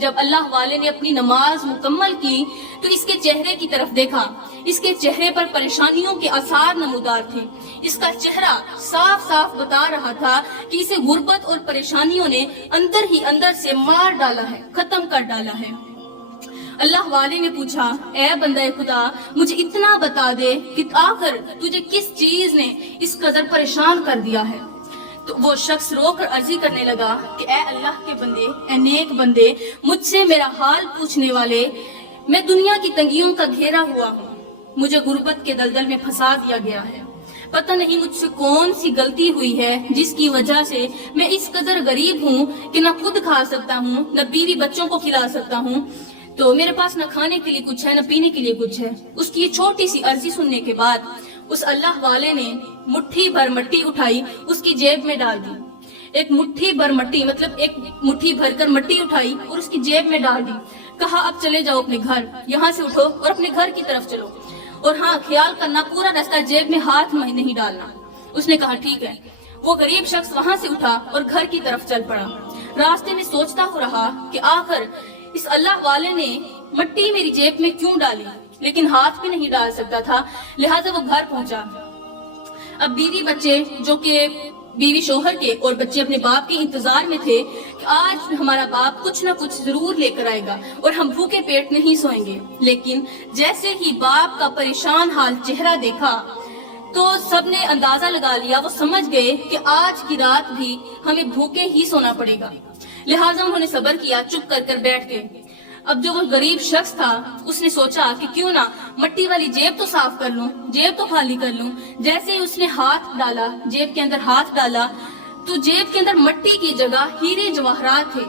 جب اللہ والے نے اپنی نماز مکمل کی تو اس کے چہرے کی طرف دیکھا. اس کے چہرے پر پریشانیوں کے آثار نمودار تھے. اس کا چہرہ صاف صاف بتا رہا تھا کہ اسے غربت اور پریشانیوں نے اندر ہی اندر سے مار ڈالا ہے, ختم کر ڈالا ہے. اللہ والے نے پوچھا, اے بندہ خدا, مجھے اتنا بتا دے کہ آخر تجھے کس چیز نے اس قدر پریشان کر دیا ہے. تو وہ شخص رو کر عرضی کرنے لگا کہ اے اللہ کے بندے, اے نیک بندے, مجھ سے میرا حال پوچھنے والے, میں دنیا کی تنگیوں کا گھیرا ہوا ہوں. مجھے غربت کے دلدل میں پھنسا دیا گیا ہے. پتہ نہیں مجھ سے کون سی غلطی ہوئی ہے جس کی وجہ سے میں اس قدر غریب ہوں کہ نہ خود کھا سکتا ہوں, نہ بیوی بچوں کو کھلا سکتا ہوں. تو میرے پاس نہ کھانے کے لیے کچھ ہے, نہ پینے کے لیے کچھ ہے. اس کی یہ چھوٹی سی عرضی سننے کے بعد اس اللہ والے نے مٹھی بھر مٹی اٹھائی, اس کی جیب میں ڈال دی. ایک مٹھی بھر مٹی مطلب ایک مٹھی بھر کر مٹی اٹھائی اور اس کی جیب میں ڈال دی. کہا اب چلے جاؤ اپنے گھر, یہاں سے اٹھو اور اپنے گھر کی طرف چلو, اور ہاں خیال کرنا پورا راستہ جیب میں ہاتھ نہیں ڈالنا. اس نے کہا ٹھیک ہے. وہ غریب شخص وہاں سے اٹھا اور گھر کی طرف چل پڑا. راستے میں سوچتا ہو رہا کہ آخر اس اللہ والے نے مٹی میری جیب میں کیوں ڈالی, لیکن ہاتھ بھی نہیں ڈال سکتا تھا, لہٰذا وہ گھر پہنچا. اب بیوی بچے جو کہ بیوی شوہر کے اور بچے اپنے باپ کے انتظار میں تھے کہ آج ہمارا باپ کچھ نہ کچھ ضرور لے کر آئے گا اور ہم بھوکے پیٹ نہیں سوئیں گے. لیکن جیسے ہی باپ کا پریشان حال چہرہ دیکھا تو سب نے اندازہ لگا لیا, وہ سمجھ گئے کہ آج کی رات بھی ہمیں بھوکے ہی سونا پڑے گا. لہٰذا انہوں نے صبر کیا, چپ کر کر بیٹھ گئے. اب جو وہ غریب شخص تھا اس نے سوچا کہ کیوں نہ مٹی والی جیب تو صاف کر لوں, جیب تو خالی کر لوں. جیسے ہی اس نے ہاتھ ڈالا, جیب کے اندر ہاتھ ڈالا, تو جیب کے اندر مٹی کی جگہ ہیرے جواہرات تھے.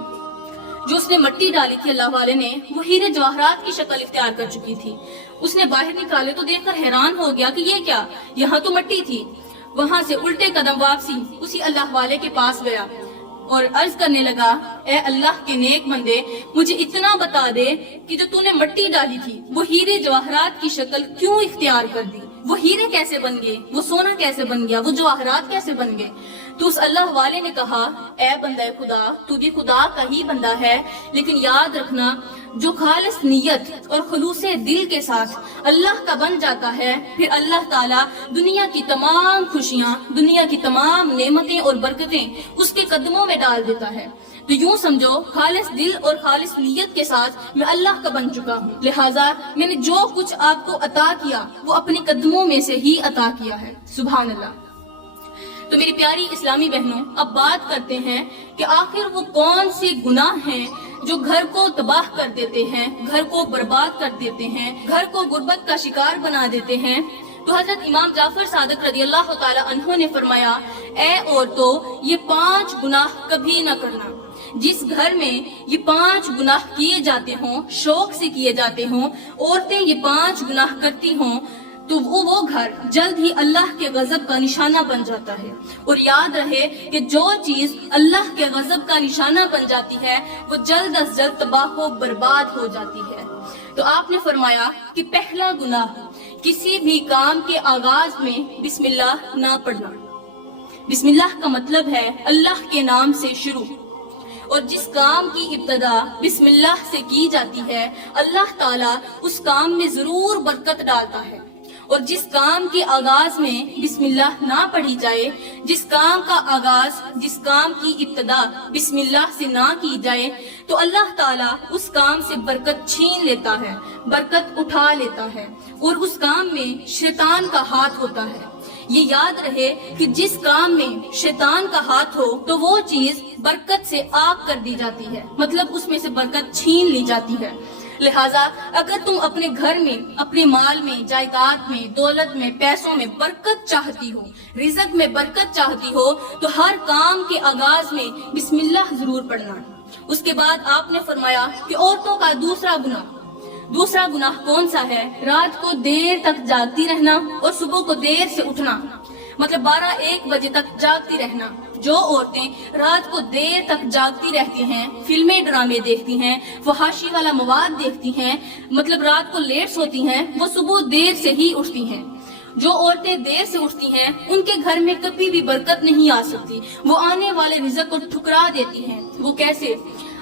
جو اس نے مٹی ڈالی تھی اللہ والے نے, وہ ہیرے جواہرات کی شکل اختیار کر چکی تھی. اس نے باہر نکالے تو دیکھ کر حیران ہو گیا کہ یہ کیا, یہاں تو مٹی تھی. وہاں سے الٹے قدم واپسی اسی اللہ والے کے پاس گیا اور عرض کرنے لگا, اے اللہ کے نیک بندے, مجھے اتنا بتا دے کہ جو تو نے مٹی ڈالی تھی وہ ہیرے جواہرات کی شکل کیوں اختیار کر دی, وہ ہیرے کیسے بن گئے, وہ سونا کیسے بن گیا, وہ جواہرات کیسے بن گئے. تو اس اللہ والے نے کہا, اے بندہ خدا, تو بھی خدا کا ہی بندہ ہے, لیکن یاد رکھنا جو خالص نیت اور خلوص دل کے ساتھ اللہ کا بن جاتا ہے, پھر اللہ تعالیٰ دنیا کی تمام خوشیاں, دنیا کی تمام نعمتیں اور برکتیں اس کے قدموں میں ڈال دیتا ہے. تو یوں سمجھو خالص دل اور خالص نیت کے ساتھ میں اللہ کا بن چکا ہوں, لہٰذا میں نے جو کچھ آپ کو عطا کیا وہ اپنے قدموں میں سے ہی عطا کیا ہے. سبحان اللہ. تو میری پیاری اسلامی بہنوں, اب بات کرتے ہیں کہ آخر وہ کون سے گناہ ہیں جو گھر کو تباہ کر دیتے ہیں, گھر کو برباد کر دیتے ہیں, گھر کو غربت کا شکار بنا دیتے ہیں. تو حضرت امام جعفر صادق رضی اللہ تعالی عنہ نے فرمایا, اے عورتوں, یہ 5 گناہ کبھی نہ کرنا. جس گھر میں یہ 5 گناہ کیے جاتے ہوں, شوق سے کیے جاتے ہوں, عورتیں یہ 5 گناہ کرتی ہوں, تو وہ گھر جلد ہی اللہ کے غضب کا نشانہ بن جاتا ہے. اور یاد رہے کہ جو چیز اللہ کے غضب کا نشانہ بن جاتی ہے وہ جلد از جلد تباہ و برباد ہو جاتی ہے. تو آپ نے فرمایا کہ پہلا گناہ, کسی بھی کام کے آغاز میں بسم اللہ نہ پڑھنا. بسم اللہ کا مطلب ہے اللہ کے نام سے شروع, اور جس کام کی ابتدا بسم اللہ سے کی جاتی ہے اللہ تعالیٰ اس کام میں ضرور برکت ڈالتا ہے. اور جس کام کے آغاز میں بسم اللہ نہ پڑھی جائے, جس کام کا آغاز, جس کام کی ابتدا بسم اللہ سے نہ کی جائے, تو اللہ تعالیٰ اس کام سے برکت چھین لیتا ہے, برکت اٹھا لیتا ہے, اور اس کام میں شیطان کا ہاتھ ہوتا ہے. یہ یاد رہے کہ جس کام میں شیطان کا ہاتھ ہو تو وہ چیز برکت سے آگ کر دی جاتی ہے, مطلب اس میں سے برکت چھین لی جاتی ہے. لہٰذا اگر تم اپنے گھر میں, اپنے مال میں, جائیداد میں, دولت میں, پیسوں میں برکت چاہتی ہو, رزق میں برکت چاہتی ہو, تو ہر کام کے آغاز میں بسم اللہ ضرور پڑھنا. اس کے بعد آپ نے فرمایا کہ عورتوں کا دوسرا گناہ کون سا ہے, رات کو دیر تک جاگتی رہنا اور صبح کو دیر سے اٹھنا, مطلب 12-1 بجے تک جاگتی رہنا. جو عورتیں رات کو دیر تک جاگتی رہتی ہیں, فلمیں ڈرامے دیکھتی ہیں, فحاشی والا مواد دیکھتی ہیں, مطلب رات کو لیٹ سوتی ہیں, وہ صبح دیر سے ہی اٹھتی ہیں. جو عورتیں دیر سے اٹھتی ہیں ان کے گھر میں کبھی بھی برکت نہیں آ سکتی, وہ آنے والے رزق کو ٹھکرا دیتی ہیں. وہ کیسے؟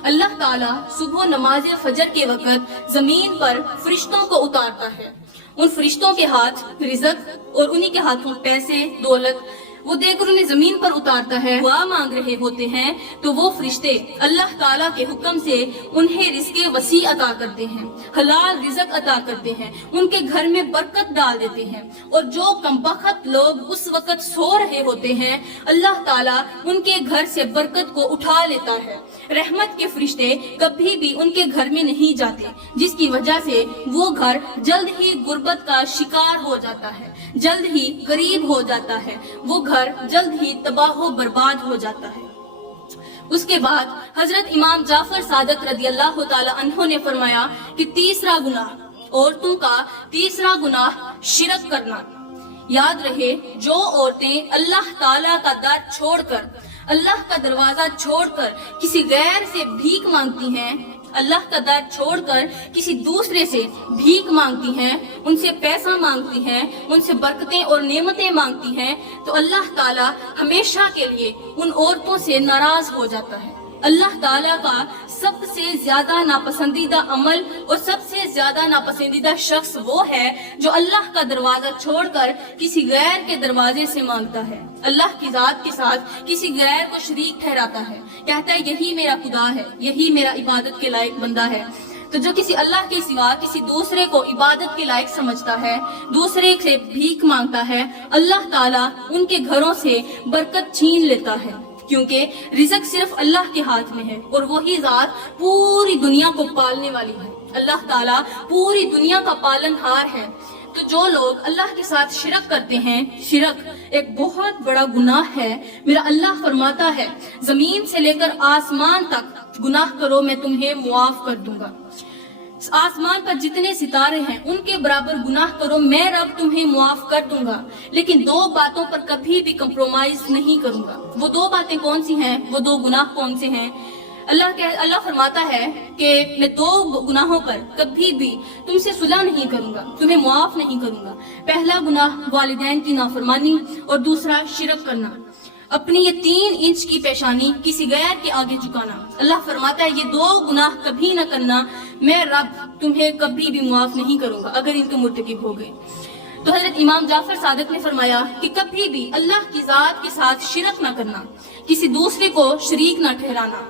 اللہ تعالیٰ صبح نماز فجر کے وقت زمین پر فرشتوں کو اتارتا ہے. ان فرشتوں کے ہاتھ رزق اور انہی کے ہاتھوں پیسے دولت وہ دے کر انہیں زمین پر اتارتا ہے. دعا مانگ رہے ہوتے ہیں تو وہ فرشتے اللہ تعالیٰ کے حکم سے انہیں رزق وسیع عطا کرتے ہیں, حلال رزق عطا کرتے ہیں, ان کے گھر میں برکت ڈال دیتے ہیں. اور جو کمبخت لوگ اس وقت سو رہے ہوتے ہیں اللہ تعالیٰ ان کے گھر سے برکت کو اٹھا لیتا ہے. رحمت کے فرشتے کبھی بھی ان کے گھر میں نہیں جاتے, جس کی وجہ سے وہ گھر جلد ہی غربت کا شکار ہو جاتا ہے, جلد ہی غریب ہو جاتا ہے, وہ گھر جلد ہی تباہ و برباد ہو جاتا ہے. اس کے بعد حضرت امام جعفر صادق رضی اللہ تعالی عنہ نے فرمایا کہ تیسرا گناہ, عورتوں کا تیسرا گناہ شرک کرنا. یاد رہے جو عورتیں اللہ تعالیٰ کا در چھوڑ کر, اللہ کا دروازہ چھوڑ کر کسی غیر سے بھیک مانگتی ہیں, اللہ کا در چھوڑ کر کسی دوسرے سے بھیک مانگتی ہیں, ان سے پیسہ مانگتی ہیں, ان سے برکتیں اور نعمتیں مانگتی ہیں, تو اللہ تعالیٰ ہمیشہ کے لیے ان عورتوں سے ناراض ہو جاتا ہے. اللہ تعالیٰ کا سب سے زیادہ ناپسندیدہ عمل اور سب سے زیادہ ناپسندیدہ شخص وہ ہے جو اللہ کا دروازہ چھوڑ کر کسی غیر کے دروازے سے مانگتا ہے, اللہ کی ذات کے ساتھ کسی غیر کو شریک ٹھہراتا ہے, کہتا ہے یہی میرا خدا ہے, یہی میرا عبادت کے لائق بندہ ہے. تو جو کسی اللہ کے سوا کسی دوسرے کو عبادت کے لائق سمجھتا ہے, دوسرے سے بھیک مانگتا ہے, اللہ تعالیٰ ان کے گھروں سے برکت چھین لیتا ہے, کیونکہ رزق صرف اللہ کے ہاتھ میں ہے اور وہی ذات پوری دنیا کو پالنے والی ہے. اللہ تعالیٰ پوری دنیا کا پالن ہار ہے. تو جو لوگ اللہ کے ساتھ شرک کرتے ہیں, شرک ایک بہت بڑا گناہ ہے. میرا اللہ فرماتا ہے زمین سے لے کر آسمان تک گناہ کرو میں تمہیں معاف کر دوں گا. آسمان پر جتنے ستارے ہیں ان کے برابر گناہ کرو میں رب تمہیں معاف کر دوں گا, لیکن دو باتوں پر کبھی بھی کمپرومائز نہیں کروں گا. وہ دو باتیں کون سی ہیں, وہ دو گناہ کون سے ہیں؟ اللہ فرماتا ہے کہ میں دو گناہوں پر کبھی بھی تم سے صلح نہیں کروں گا, تمہیں معاف نہیں کروں گا. پہلا گناہ والدین کی نافرمانی اور دوسرا شرک کرنا. اپنی یہ 3 انچ کی پیشانی کسی غیر کے آگے جھکانا. اللہ فرماتا ہے یہ دو گناہ کبھی نہ کرنا, میں رب تمہیں کبھی بھی معاف نہیں کروں گا اگر ان کے مرتکب ہو گئے. تو حضرت امام جعفر صادق نے فرمایا کہ کبھی بھی اللہ کی ذات کے ساتھ شرک نہ کرنا, کسی دوسرے کو شریک نہ ٹھہرانا.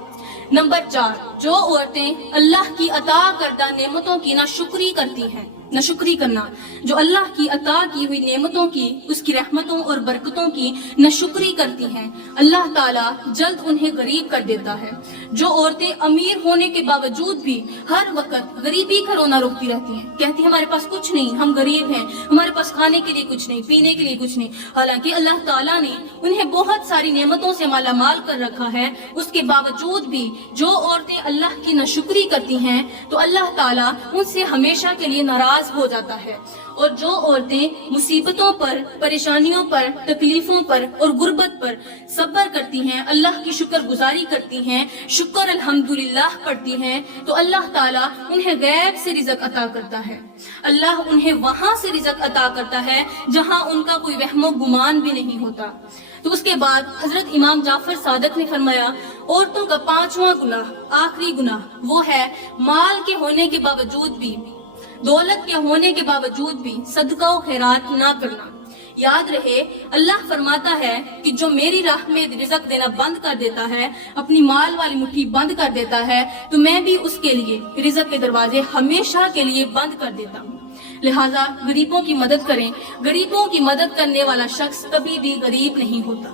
نمبر 4, جو عورتیں اللہ کی عطا کردہ نعمتوں کی ناشکری کرتی ہیں, ناشکری کرنا. جو اللہ کی عطا کی ہوئی نعمتوں کی, اس کی رحمتوں اور برکتوں کی ناشکری کرتی ہیں, اللہ تعالیٰ جلد انہیں غریب کر دیتا ہے. جو عورتیں امیر ہونے کے باوجود بھی ہر وقت غریبی کا رونا روکتی رہتی ہیں, کہتی ہیں ہمارے پاس کچھ نہیں, ہم غریب ہیں, ہمارے پاس کھانے کے لیے کچھ نہیں, پینے کے لیے کچھ نہیں, حالانکہ اللہ تعالیٰ نے انہیں بہت ساری نعمتوں سے مالا مال کر رکھا ہے. اس کے باوجود بھی جو عورتیں اللہ کی ناشکری کرتی ہیں تو اللہ تعالیٰ ان سے ہمیشہ کے لیے ناراض ہو جاتا ہے. اور جو عورتیں مصیبتوں پر, پریشانیوں پر, تکلیفوں پر اور غربت پر صبر کرتی ہیں, اللہ کی شکر گزاری کرتی ہیں, شکر الحمدللہ پڑھتی ہیں, تو اللہ تعالیٰ انہیں غیب سے رزق عطا کرتا ہے. اللہ انہیں وہاں سے رزق عطا کرتا ہے جہاں ان کا کوئی وہم و گمان بھی نہیں ہوتا. تو اس کے بعد حضرت امام جعفر صادق نے فرمایا عورتوں کا 5واں گناہ, آخری گناہ وہ ہے مال کے ہونے کے باوجود بھی, دولت کے ہونے کے باوجود بھی صدقہ و خیرات نہ کرنا. یاد رہے اللہ فرماتا ہے کہ جو میری راہ میں رزق دینا بند کر دیتا ہے, اپنی مال والی مٹھی بند کر دیتا ہے, تو میں بھی اس کے لیے رزق کے دروازے ہمیشہ کے لیے بند کر دیتا ہوں. لہٰذا غریبوں کی مدد کریں. غریبوں کی مدد کرنے والا شخص کبھی بھی غریب نہیں ہوتا.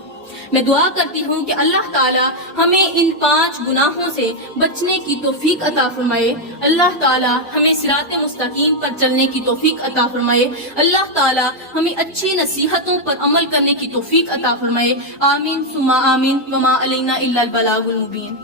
میں دعا کرتی ہوں کہ اللہ تعالیٰ ہمیں ان 5 گناہوں سے بچنے کی توفیق عطا فرمائے. اللہ تعالیٰ ہمیں صراط مستقیم پر چلنے کی توفیق عطا فرمائے. اللہ تعالیٰ ہمیں اچھی نصیحتوں پر عمل کرنے کی توفیق عطا فرمائے. آمین ثم آمین. وما علینا الا البلاغ المبین.